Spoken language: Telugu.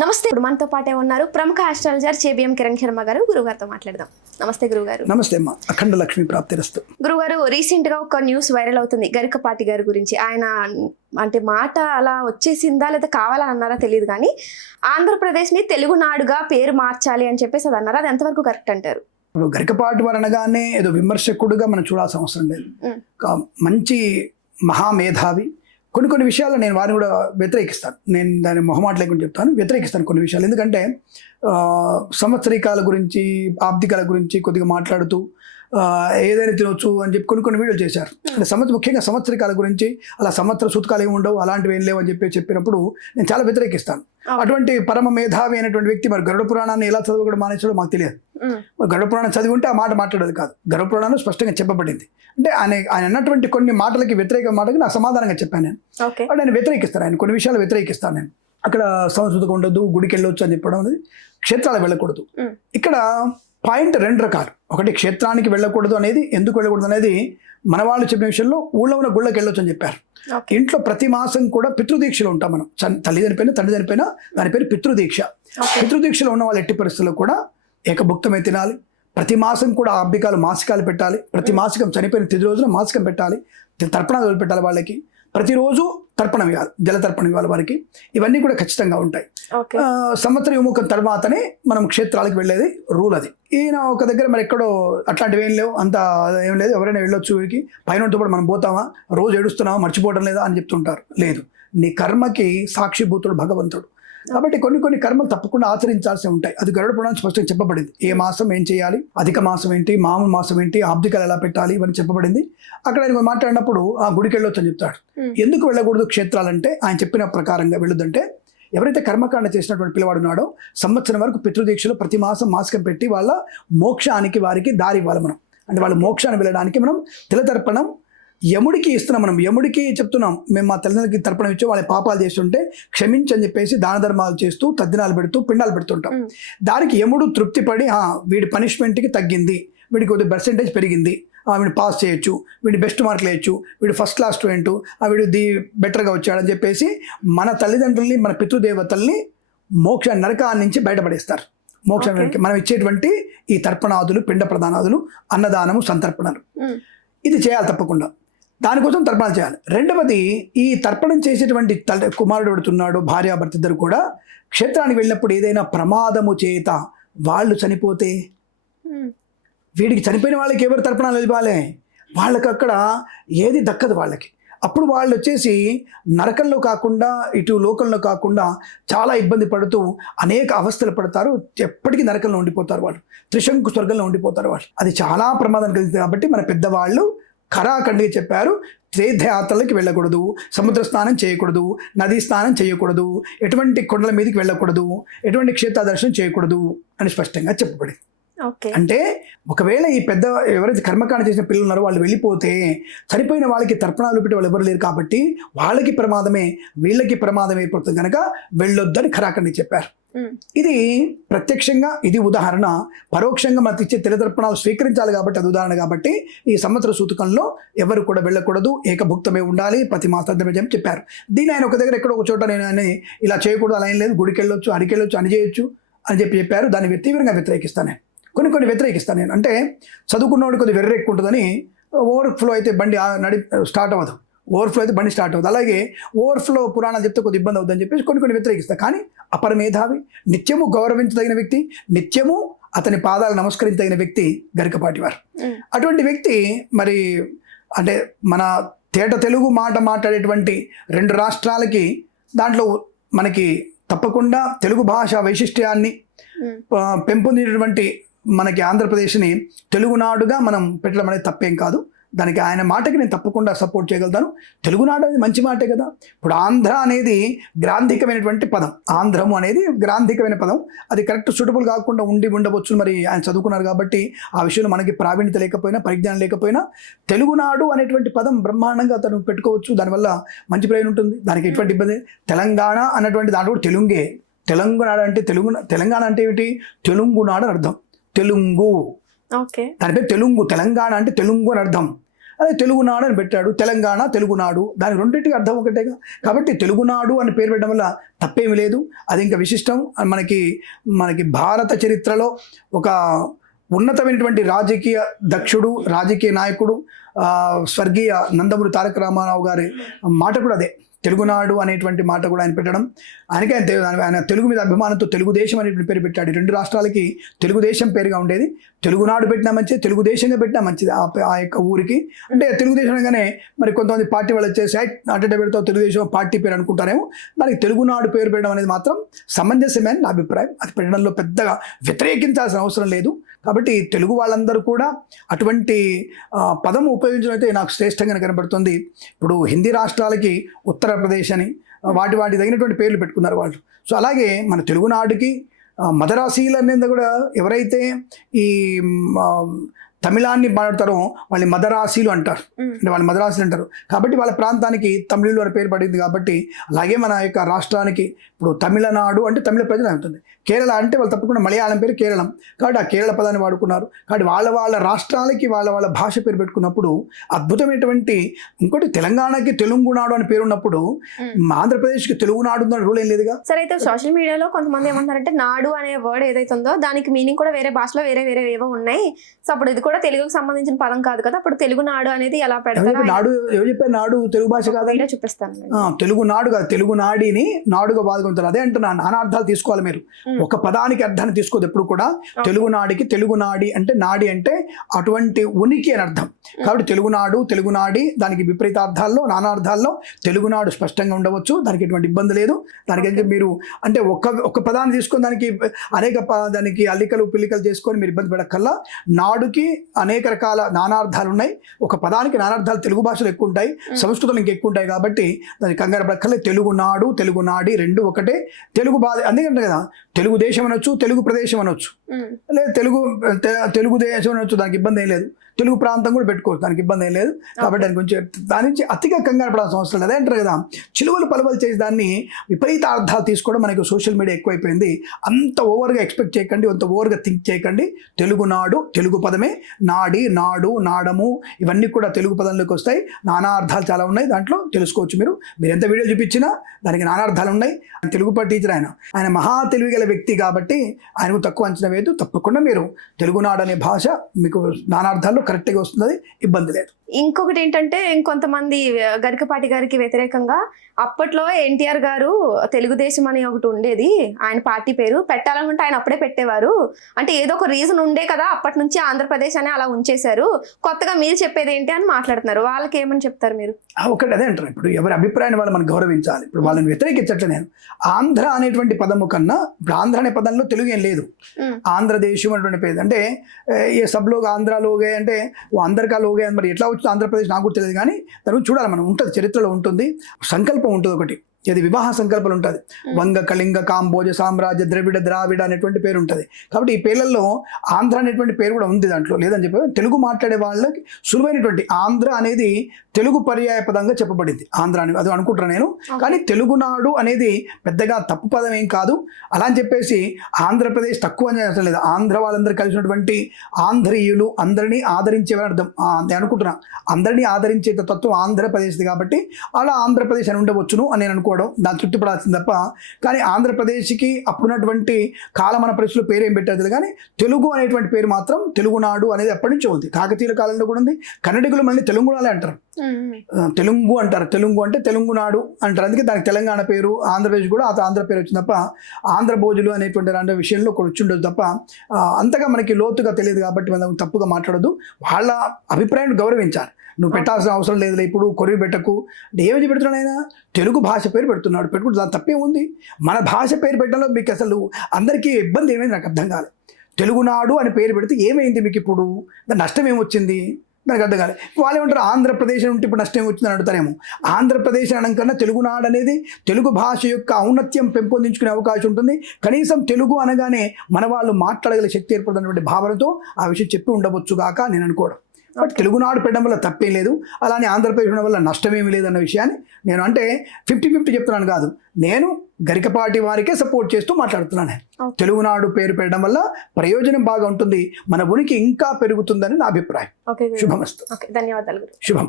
నమస్తే. ఇప్పుడు మనతో పాటే ఉన్నారు ప్రముఖ ఆస్ట్రాలజర్ చేబిఎం కిరణ్ శర్మ గారు. గురుగారితో మాట్లాడదాం. నమస్తే గురుగారు. నమస్తే అమ్మా. అఖండ లక్ష్మి ప్రాప్తిరస్తు. గురుగారు, రీసెంట్ గా ఒక న్యూస్ వైరల్ అవుతుంది గరికపాటి గారి గురించి. ఆయన అంటే మాట అలా వచ్చేసిందా లేదా కావాలని అన్నారా తెలియదు, కానీ ఆంధ్రప్రదేశ్ ని తెలుగునాడుగా పేరు మార్చాలి అని చెప్పేసి అది అన్నారు. అది ఎంతవరకు కరెక్ట్ అంటారు? ఇప్పుడు గరికపాటి వారు అనగానే ఏదో విమర్శకుడుగా మనం చూడాల్సిన అవసరం లేదు. మంచి మహామేధావి. కొన్ని విషయాలు నేను వారిని కూడా వ్యతిరేకిస్తాను. నేను దాని మొహమాట లేకుండా చెప్తాను, వ్యతిరేకిస్తాను కొన్ని విషయాలు. ఎందుకంటే సంవత్సరికాల గురించి, ఆబ్దికాల గురించి కొద్దిగా మాట్లాడుతూ ఏదైనా తినొచ్చు అని చెప్పి కొన్ని వీడియోలు చేశారు. అంటే ముఖ్యంగా సంవత్సరికాల గురించి, అలా సంవత్సర సూతకాలు ఏమి ఉండవు, అలాంటివి ఏం లేవు అని చెప్పినప్పుడు నేను చాలా వ్యతిరేకిస్తాను. అటువంటి పరమ మేధావి అయినటువంటి వ్యక్తి మరి గరుడ పురాణాన్ని ఎలా చదవకూడదు మానేసాడో మాకు తెలియదు. మరి గరుడ పురాణం చదివి ఉంటే ఆ మాట మాట్లాడేది కాదు. గరుడ పురాణం స్పష్టంగా చెప్పబడింది. అంటే ఆయన అన్నటువంటి కొన్ని మాటలకి వ్యతిరేక మాటకి నా సమాధానంగా చెప్పాను నేను. నేను వ్యతిరేకిస్తాను, ఆయన కొన్ని విషయాలు వ్యతిరేకిస్తాను నేను. అక్కడ సంస్కృతిగా ఉండదు, గుడికి వెళ్ళొచ్చు అని చెప్పడం అనేది, క్షేత్రాలకు వెళ్ళకూడదు. ఇక్కడ పాయింట్ రెండు రకాలు. ఒకటి, క్షేత్రానికి వెళ్ళకూడదు అనేది, ఎందుకు వెళ్ళకూడదు అనేది మన వాళ్ళు చెప్పిన విషయంలో ఊళ్ళో ఉన్న గుళ్ళకి వెళ్ళొచ్చు అని చెప్పారు. ఇంట్లో ప్రతి మాసం కూడా పితృదీక్షలో ఉంటాం మనం. తల్లి చనిపోయినా తండ్రి చనిపోయినా దాని పేరు పితృదీక్ష. పితృదీక్షలో ఉన్న వాళ్ళు ఎట్టి పరిస్థితుల్లో కూడా ఏకభుక్తమే తినాలి. ప్రతి మాసం కూడా ఆబ్దికాలు మాసికాలు పెట్టాలి. ప్రతి మాసికం చనిపోయిన తిది రోజున మాసికం పెట్టాలి. తర్పణాలు పెట్టాలి వాళ్ళకి. ప్రతిరోజు తర్పణం ఇవ్వాలి, జలతర్పణం ఇవ్వాలి వారికి. ఇవన్నీ కూడా ఖచ్చితంగా ఉంటాయి. సంవత్సర విముఖం తర్వాతనే మనం క్షేత్రాలకు వెళ్ళేది రూల్ అది. ఈయన ఒక దగ్గర మరి ఎక్కడో అట్లాంటివి ఏం లేవు, అంత ఏం లేదు, ఎవరైనా వెళ్ళొచ్చు వీరికి, పైనతో కూడా మనం పోతామా, రోజు ఏడుస్తున్నామా, మర్చిపోవడం లేదా అని చెప్తుంటారు. లేదు, నీ కర్మకి సాక్షిభూతుడు భగవంతుడు. కాబట్టి కొన్ని కర్మలు తప్పకుండా ఆచరించాల్సి ఉంటాయి. అది గరుడ పురాణం స్పష్టంగా చెప్పబడింది. ఏ మాసం ఏం చేయాలి, అధిక మాసం ఏంటి, మామూలు మాసం ఏంటి, ఆబ్దికాలు ఎలా పెట్టాలి, ఇవన్నీ చెప్పబడింది. అక్కడ ఆయన మాట్లాడినప్పుడు ఆ గుడికి వెళ్ళొచ్చు అని చెప్తాడు. ఎందుకు వెళ్ళకూడదు క్షేత్రాలంటే, ఆయన చెప్పిన ప్రకారంగా వెళ్ళొద్దంటే, ఎవరైతే కర్మకాండ చేసినటువంటి పిల్లవాడు ఉన్నాడో సంవత్సరం వరకు పితృదీక్షలు ప్రతి మాసం మాసికం పెట్టి వాళ్ళ మోక్షానికి వారికి దారి ఇవ్వాలి మనం. అంటే వాళ్ళ మోక్షాన్ని వెళ్ళడానికి మనం తిలతర్పణం యముడికి ఇస్తున్నాం. మనం యముడికి చెప్తున్నాం, మేము మా తల్లిదండ్రులకి తర్పణం ఇచ్చి వాళ్ళ పాపాలు చేస్తుంటే క్షమించని చెప్పేసి దాన ధర్మాలు చేస్తూ తద్దినాలు పెడుతూ పిండాలు పెడుతుంటాం. దానికి యముడు తృప్తిపడి వీడి పనిష్మెంట్కి తగ్గింది, వీడికి కొద్ది పర్సెంటేజ్ పెరిగింది, వీడిని పాస్ చేయొచ్చు, వీడి బెస్ట్ మార్కులు వేయచ్చు, వీడు ఫస్ట్ క్లాస్ స్టూడెంట్, వీడు బెటర్గా వచ్చాడని చెప్పేసి మన తల్లిదండ్రుల్ని, మన పితృదేవతల్ని మోక్ష నరకాన్ని నుంచి బయటపడేస్తారు. మోక్షానికి మనం ఇచ్చేటువంటి ఈ తర్పణాదులు, పిండ ప్రదానాదులు, అన్నదానము, సంతర్పణలు, ఇది చేయాలి తప్పకుండా. దానికోసం తర్పణాలు చేయాలి. రెండవది, ఈ తర్పణం చేసేటువంటి కుమారుడు పెడుతున్నాడు, భార్యాభర్త ఇద్దరు కూడా క్షేత్రానికి వెళ్ళినప్పుడు ఏదైనా ప్రమాదము చేత వాళ్ళు చనిపోతే, వీడికి చనిపోయిన వాళ్ళకి ఎవరు తర్పణాలు ఇవ్వాలి? వాళ్ళకి అక్కడ ఏది దక్కదు వాళ్ళకి. అప్పుడు వాళ్ళు వచ్చేసి నరకంలో కాకుండా, ఇటు లోకంలో కాకుండా చాలా ఇబ్బంది పడుతూ అనేక అవస్థలు పడతారు. ఎప్పటికీ నరకంలో ఉండిపోతారు వాళ్ళు, త్రిశంకు స్వర్గంలో ఉండిపోతారు వాళ్ళు. అది చాలా ప్రమాదం కలిగింది. కాబట్టి మన పెద్దవాళ్ళు ఖరాఖండిగా చెప్పారు, తీర్థయాత్రలకి వెళ్ళకూడదు, సముద్ర స్నానం చేయకూడదు, నదీ స్నానం చేయకూడదు, ఎటువంటి కొండల మీదకి వెళ్ళకూడదు, ఎటువంటి క్షేత్ర దర్శనం చేయకూడదు అని స్పష్టంగా చెప్పబడింది. అంటే ఒకవేళ ఈ పెద్ద ఎవరైతే కర్మకాండ చేసిన పిల్లలు ఉన్నారో వాళ్ళు వెళ్ళిపోతే చనిపోయిన వాళ్ళకి తర్పణాలు పెట్టి వాళ్ళు ఎవరు లేరు కాబట్టి వాళ్ళకి ప్రమాదమే, వీళ్ళకి ప్రమాదం ఏర్పడుతుంది కనుక వెళ్ళొద్దని ఖరాఖండి చెప్పారు. ఇది ప్రత్యక్షంగా ఇది ఉదాహరణ. పరోక్షంగా మనకి ఇచ్చే తిలతర్పణాలు స్వీకరించాలి కాబట్టి అది ఉదాహరణ. కాబట్టి ఈ సంవత్సర సూతకంలో ఎవరు కూడా వెళ్ళకూడదు, ఏకభుక్తమే ఉండాలి, ప్రతి మాసార్థమే చెప్పారు. దీని ఆయన ఒక దగ్గర ఎక్కడో ఒక చోట నేను ఆయన ఇలా చేయకూడదు, అలా ఏం లేదు, గుడికి వెళ్ళొచ్చు, అడికి వెళ్ళొచ్చు, అని చేయొచ్చు అని చెప్పారు. దాన్ని తీవ్రంగా వ్యతిరేకిస్తాను నేను. కొన్ని వ్యతిరేకిస్తాను నేను. అంటే చదువుకున్నవాడు కొద్దిగా వెర్ర ఎక్కువ ఉంటుందని, ఓవర్ఫ్లో అయితే బండి స్టార్ట్ అవ్వదు, ఓవర్ఫ్లో అయితే బండి స్టార్ట్ అవ్వదు. అలాగే ఓవర్ఫ్లో పురాణాలు చెప్తే కొద్ది ఇబ్బంది అవుతుందని చెప్పేసి కొన్ని వ్యతిరేకిస్తాను. కానీ అపర మేధావి, నిత్యము గౌరవించదగిన వ్యక్తి, నిత్యము అతని పాదాలు నమస్కరించదగిన వ్యక్తి గరికపాటి వారు. అటువంటి వ్యక్తి మరి అంటే మన తేట తెలుగు మాట మాట్లాడేటువంటి రెండు రాష్ట్రాలకి దాంట్లో మనకి తప్పకుండా తెలుగు భాష వైశిష్ట్యాన్ని పెంపొందినటువంటి మనకి ఆంధ్రప్రదేశ్ని తెలుగునాడుగా మనం పెట్టడం అనేది తప్పేం కాదు. దానికి ఆయన మాటకి నేను తప్పకుండా సపోర్ట్ చేయగలుగుతాను. తెలుగునాడు అనేది మంచి మాటే కదా. ఇప్పుడు ఆంధ్ర అనేది గ్రాంధికమైనటువంటి పదం, ఆంధ్రము అనేది గ్రాంధికమైన పదం. అది కరెక్ట్ సూటబుల్ కాకుండా ఉండవచ్చు. మరి ఆయన చదువుకున్నారు కాబట్టి ఆ విషయంలో మనకి ప్రావీణ్యత లేకపోయినా, పరిజ్ఞానం లేకపోయినా తెలుగునాడు అనేటువంటి పదం బ్రహ్మాండంగా అతను పెట్టుకోవచ్చు. దానివల్ల మంచి ప్రయోజనం ఉంటుంది, దానికి ఎటువంటి ఇబ్బంది. తెలంగాణ అన్నటువంటి దాంట్లో కూడా తెలుగే. తెలంగాణ అంటే తెలంగాణ అంటే ఏమిటి? తెలుగునాడు అని అర్థం. తెలుగు, దాని పేరు తెలుగు. తెలంగాణ అంటే తెలుగు అని అర్థం. అదే తెలుగునాడు అని పెట్టాడు, తెలంగాణ తెలుగునాడు, దానికి రెండింటికి అర్థం ఒకటేగా. కాబట్టి తెలుగునాడు అని పేరు పెట్టడం వల్ల తప్పేమి లేదు, అది ఇంకా విశిష్టం. మనకి భారత చరిత్రలో ఒక ఉన్నతమైనటువంటి రాజకీయ దక్షుడు, రాజకీయ నాయకుడు స్వర్గీయ నందమూరి తారక రామారావు గారి మాట కూడా అదే, తెలుగునాడు అనేటువంటి మాట కూడా ఆయన పెట్టడం. ఆయన తెలుగు మీద అభిమానంతో తెలుగుదేశం అనేటువంటి పేరు పెట్టాడు. 2 రాష్ట్రాలకి తెలుగుదేశం పేరుగా ఉండేది. తెలుగునాడు పెట్టినా మంచిది, తెలుగుదేశంగా పెట్టినా మంచిది ఆ యొక్క ఊరికి. అంటే తెలుగుదేశం అనగానే మరి కొంతమంది పార్టీ వాళ్ళు వచ్చేసి అడ్డ పెడతావు తెలుగుదేశం పార్టీ పేరు అనుకుంటారేమో. దానికి తెలుగునాడు పేరు పెట్టడం అనేది మాత్రం సమంజసమే అని నా అభిప్రాయం. అది పెట్టడంలో పెద్దగా వ్యతిరేకించాల్సిన అవసరం లేదు. కాబట్టి తెలుగు వాళ్ళందరూ కూడా అటువంటి పదం ఉపయోగించడం అయితే నాకు శ్రేష్టంగా కనబడుతుంది. ఇప్పుడు హిందీ రాష్ట్రాలకి ఉత్తరప్రదేశ్ అని వాటి తగినటువంటి పేర్లు పెట్టుకున్నారు వాళ్ళు. సో అలాగే మన తెలుగునాడుకి మదరాసీలు అనేది కూడా ఎవరైతే ఈ తమిళాన్ని మాట్లాడతారో వాళ్ళని మదరాసీలు అంటారు, అంటే వాళ్ళు మదరాసీలు అంటారు. కాబట్టి వాళ్ళ ప్రాంతానికి తమిళులు అని పేరు పడింది. కాబట్టి అలాగే మన యొక్క రాష్ట్రానికి ఇప్పుడు తమిళనాడు అంటే తమిళ ప్రజలు అవుతుంది, కేరళ అంటే వాళ్ళు తప్పకుండా మలయాళం పేరు కేరళం, కాబట్టి ఆ కేరళ పదాన్ని వాడుకున్నారు. కాబట్టి వాళ్ళ రాష్ట్రాలకి వాళ్ళ భాష పేరు పెట్టుకున్నప్పుడు అద్భుతమైనటువంటి. ఇంకోటి తెలంగాణకి తెలుగునాడు అని పేరు ఉన్నప్పుడు ఆంధ్రప్రదేశ్కి తెలుగునాడు ఉందని రూల్ ఏం లేదుగా. సరే, అయితే సోషల్ మీడియాలో కొంతమంది ఏమంటారంటే నాడు అనే వర్డ్ ఏదైతే ఉందో దానికి మీనింగ్ కూడా వేరే భాషలో వేరే ఏవో ఉన్నాయి. సో అప్పుడు ఇది కూడా తెలుగుకి సంబంధించిన పదం కాదు కదా, అప్పుడు తెలుగునాడు అనేది ఎలా పెడతారు? నాడు ఎవరు చెప్పారు? నాడు తెలుగు భాష కాదని చూపిస్తాను. తెలుగునాడు కాదు, తెలుగునాడిని నాడుగా బాదుకుంటారు. అదే అంటున్నా, నానార్థాలు తీసుకోవాలి మీరు. ఒక పదానికి అర్థాన్ని తీసుకోదు ఎప్పుడు కూడా. తెలుగునాడికి తెలుగునాడి అంటే నాడి అంటే అటువంటి ఉనికి అని అర్థం. కాబట్టి తెలుగునాడు తెలుగునాడి దానికి విపరీతార్థాల్లో నానార్థాల్లో తెలుగునాడు స్పష్టంగా ఉండవచ్చు, దానికి ఎటువంటి ఇబ్బంది లేదు. దానికి మీరు అంటే ఒక పదాన్ని తీసుకొని దానికి అల్లికలు పిల్లికలు చేసుకొని మీరు ఇబ్బంది పడక్కల్లా. నాడుకి అనేక రకాల నానార్థాలు ఉన్నాయి. ఒక పదానికి నానార్థాలు తెలుగు భాషలో ఎక్కువ ఉంటాయి, సంస్కృతంలో ఇంకా ఎక్కువ ఉంటాయి. కాబట్టి దానికి కంగారు పడక్కర్లే. తెలుగునాడు తెలుగునాడి రెండు ఒకటే. తెలుగు బాధ అందుకంటే కదా తెలుగుదేశం అనొచ్చు, తెలుగు ప్రదేశం అనొచ్చు, లేదు తెలుగుదేశం అనొచ్చు, దానికి ఇబ్బంది ఏం లేదు. తెలుగు ప్రాంతం కూడా పెట్టుకోవచ్చు, దానికి ఇబ్బంది ఏం లేదు. కాబట్టి దాని నుంచి అతిగా కంగారు పడాల్సిన అవసరం లేదు. అదే అంటారు కదా, చిలువలు పలువలు చేసి దాన్ని విపరీత అర్థాలు తీసుకోవడం మనకి సోషల్ మీడియా ఎక్కువైపోయింది. అంత ఓవర్గా ఎక్స్పెక్ట్ చేయకండి, అంత ఓవర్గా థింక్ చేయకండి. తెలుగునాడు తెలుగు పదమే. నాడి, నాడు, నాడము ఇవన్నీ కూడా తెలుగు పదంలోకి వస్తాయి. నానా అర్థాలు చాలా ఉన్నాయి, దాంట్లో తెలుసుకోవచ్చు. మీరు ఎంత వీడియో చూపించినా దానికి నానా అర్థాలు ఉన్నాయి. తెలుగు టీచర్ ఆయన మహా తెలివి గల వ్యక్తి కాబట్టి ఆయనకు తక్కువ అంచనా వేయదు. తప్పకుండా మీరు తెలుగునాడు అనే భాష మీకు నానార్థాల్లో కరెక్ట్గా వస్తుంది, ఇబ్బంది లేదు. ఇంకొకటి ఏంటంటే, ఇంకొంతమంది గరికపాటి గారికి వ్యతిరేకంగా అప్పట్లో ఎన్టీఆర్ గారు తెలుగుదేశం అని ఒకటి ఉండేది, ఆయన పార్టీ పేరు పెట్టాలనుకుంటే ఆయన అప్పుడే పెట్టేవారు, అంటే ఏదో ఒక రీజన్ ఉండే కదా అప్పటి నుంచి ఆంధ్రప్రదేశ్ అని అలా ఉంచేశారు, కొత్తగా మీరు చెప్పేది ఏంటి అని మాట్లాడుతున్నారు. వాళ్ళకి ఏమని చెప్తారు మీరు? ఒకటి అదే అంటారు, ఇప్పుడు ఎవరి అభిప్రాయాన్ని వాళ్ళు మనం గౌరవించాలి. ఇప్పుడు వాళ్ళని వ్యతిరేకించట్లే నేను. ఆంధ్ర అనేటువంటి పదము కన్నా ఇప్పుడు ఆంధ్ర అనే పదంలో తెలుగు ఏం లేదు. ఆంధ్రదేశం అనేటువంటి పేరు అంటే ఏ సబ్లోగ్ ఆంధ్రాలోగే అంటే అందరికా లోగే అని మరి ఎట్లా వచ్చింది ఆంధ్రప్రదేశ్ నాకు కూడా తెలియదు. కానీ దాని చూడాలి మనం, ఉంటుంది చరిత్రలో ఉంటుంది, సంకల్పం ఉంటుంది ఒకటి. ఇది వివాహ సంకల్పాలు ఉంటుంది. వంగ, కళింగ, కాంబోజ, సామ్రాజ్య, ద్రావిడ అనేటువంటి పేరు ఉంటుంది. కాబట్టి ఈ పేర్లలో ఆంధ్ర అనేటువంటి పేరు కూడా ఉంది దాంట్లో, లేదని చెప్పి తెలుగు మాట్లాడే వాళ్ళకి సులువైనటువంటి ఆంధ్ర అనేది తెలుగు పర్యాయ పదంగా చెప్పబడింది. ఆంధ్ర అని అది అనుకుంటున్నాను నేను. కానీ తెలుగునాడు అనేది పెద్దగా తప్పు పదం ఏం కాదు. అలా అని చెప్పేసి ఆంధ్రప్రదేశ్ తక్కువ అని అవసరం లేదు. ఆంధ్ర వాళ్ళందరూ కలిసినటువంటి ఆంధ్రీయులు అందరినీ ఆదరించేవని అర్థం. నేను అనుకుంటున్నా అందరినీ ఆదరించే తత్వం ఆంధ్రప్రదేశ్ది కాబట్టి అలా ఆంధ్రప్రదేశ్ అని ఉండవచ్చును అని నేను అనుకోవడం, దాన్ని తృప్తిపడాల్సింది తప్ప. కానీ ఆంధ్రప్రదేశ్కి అప్పుడున్నటువంటి కాలమాన పరిస్థితులు పేరేం పెట్టలేదు. కానీ తెలుగు అనేటువంటి పేరు మాత్రం తెలుగునాడు అనేది ఎప్పటి నుంచో ఉంది. కాకతీయుల కాలంలో కూడా ఉంది. కన్నడిగులు మళ్ళీ తెలుగునాలే అంటారు, తెలుగు అంటారు. తెలుగు అంటే తెలుగునాడు అంటారు. అందుకే దానికి తెలంగాణ పేరు, ఆంధ్రప్రదేశ్ కూడా ఆంధ్ర పేరు వచ్చింది తప్ప ఆంధ్ర భోజులు అనేటువంటి విషయంలో కూడా వచ్చి ఉండదు తప్ప అంతగా మనకి లోతుగా తెలియదు. కాబట్టి మనం తప్పుగా మాట్లాడద్దు, వాళ్ళ అభిప్రాయాన్ని గౌరవించాలి. నువ్వు పెట్టాల్సిన అవసరం లేదు, ఇప్పుడు కొరివి పెట్టకు అంటే ఏమి పెడుతున్నాడు ఆయన, తెలుగు భాష పేరు పెడుతున్నాడు, పెట్టుకుంటే దాని తప్పే ఉంది. మన భాష పేరు పెట్టడంలో మీకు అసలు అందరికీ ఇబ్బంది ఏమైంది నాకు అర్థం కాలేదు. తెలుగునాడు అని పేరు పెడితే ఏమైంది మీకు, ఇప్పుడు దాని నష్టం ఏమొచ్చింది నాకు అర్థం కాలేదు. వాళ్ళు ఏమంటారు ఆంధ్రప్రదేశ్ ఉంటే ఇప్పుడు నష్టం వచ్చిందని అడుగుతారేమో. ఆంధ్రప్రదేశ్ అనడం కన్నా తెలుగునాడు అనేది తెలుగు భాష యొక్క ఔన్నత్యం పెంపొందించుకునే అవకాశం ఉంటుంది. కనీసం తెలుగు అనగానే మన వాళ్ళు మాట్లాడగల శక్తి ఏర్పడుతున్నటువంటి భావనతో ఆ విషయం చెప్పి ఉండవచ్చుగాక నేను అనుకోవడం. బట్ తెలుగునాడు పెట్టడం వల్ల తప్పేం లేదు, అలానే ఆంధ్రప్రదేశ్ ఉండడం వల్ల నష్టమేమీ లేదు అన్న విషయాన్ని నేను అంటే 50-50 చెప్తున్నాను కాదు, నేను గరికపాటి వారికే సపోర్ట్ చేస్తూ మాట్లాడుతున్నాను. తెలుగునాడు పేరు పెట్టడం వల్ల ప్రయోజనం బాగా ఉంటుంది, మన ఉనికి ఇంకా పెరుగుతుందని నా అభిప్రాయం. ఓకే, శుభమస్తు. ఓకే, ధన్యవాదాలు గురు. శుభం.